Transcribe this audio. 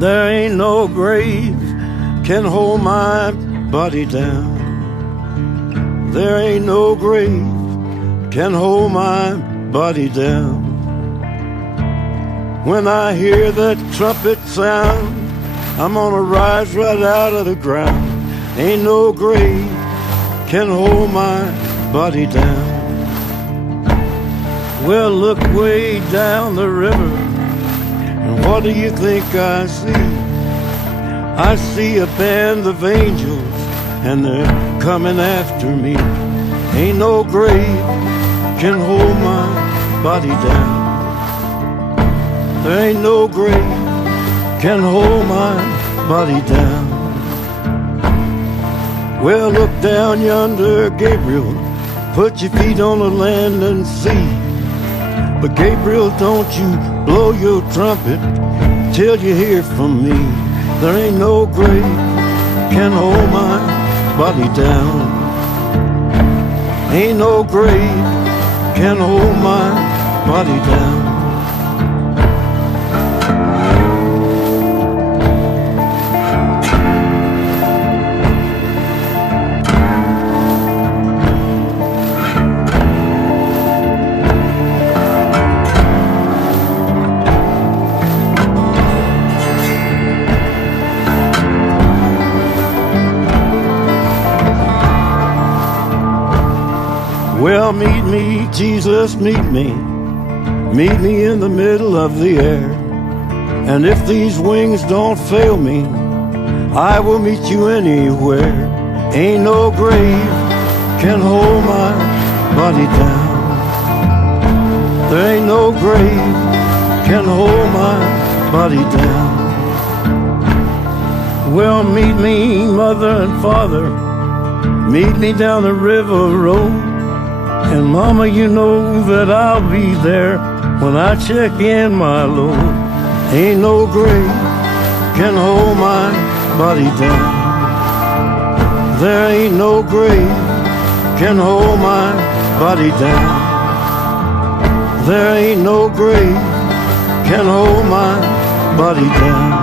There ain't no grave can hold my body down. There ain't no grave can hold my body down. When I hear that trumpet sound, I'm gonna rise right out of the ground. Ain't no grave can hold my body down. Well, look way down the river, and what do you think I see? I see a band of angels, and they're coming after me. Ain't no grave can hold my body down. There ain't no grave can hold my body down. Well, look down yonder, Gabriel, put your feet on the land and see. But Gabriel, don't you blow your trumpet till you hear from me. There ain't no grave can hold my body down. Ain't no grave can hold my body down. Well, meet me, Jesus, meet me. Meet me in the middle of the air. And if these wings don't fail me, I will meet you anywhere. Ain't no grave can hold my body down. There ain't no grave can hold my body down. Well, meet me, mother and father. Meet me down the river road. And mama, you know that I'll be there when I check in my load. Ain't no grave can hold my body down. There ain't no grave can hold my body down. There ain't no grave can hold my body down.